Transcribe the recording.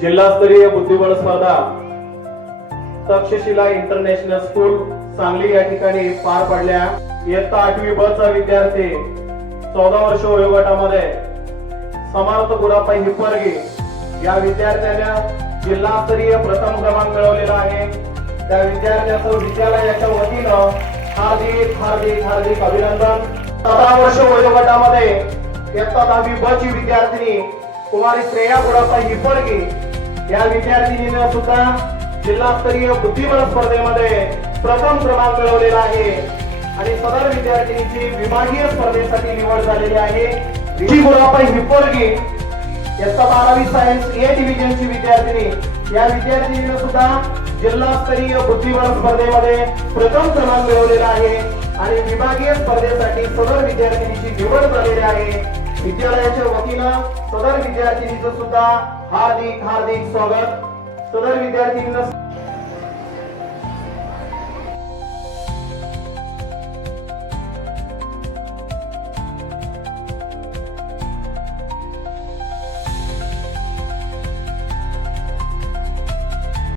जिल्हास्तरीय बुद्धिबळ स्पर्धा तक्षशिला इंटरनॅशनल स्कूल सांगली या ठिकाणी पार पडल्या। इयत्ता 8वी ब चा विद्यार्थी 14 वर्ष वयोगटामध्ये समर्थ गुरापाई हिप्परगे या विद्यार्थ्याने जिल्हास्तरीय प्रथम क्रमांक मिळवलेला आहे। त्या विद्यार्थ्याचं विद्यालयाच्या वतीनं हार्दिक हार्दिक हार्दिक अभिनंदन। 17 वर्ष वयोगटामध्ये इयत्ता 10वी ब ची विद्यार्थिनी कुमारी श्रेया गुरापाई हिप्परगे या विद्यार्थिनीने सुद्धा जिल्हास्तरीय बुद्धिबळ स्पर्धेमध्ये प्रथम क्रमांक मिळवलेला आहे आणि सदर विद्यार्थिनीची विभागीय स्पर्धेसाठी निवड झालेली आहे। ऋषी गुरापाई हिप्परगे इयत्ता 12वी सायन्स ए डिव्हिजनची विद्यार्थिनी या विद्यार्थिनीने सुद्धा जिल्हास्तरीय बुद्धिबळ स्पर्धेमध्ये प्रथम क्रमांक मिळवलेला आहे आणि विभागीय स्पर्धेसाठी सदर विद्यार्थिनीची निवड झालेली आहे। विद्यालयाच्या वतीनं सदर विद्यार्थिनीचं सुद्धा हार्दिक हार्दिक स्वागत। सदर विद्यार्थिनींना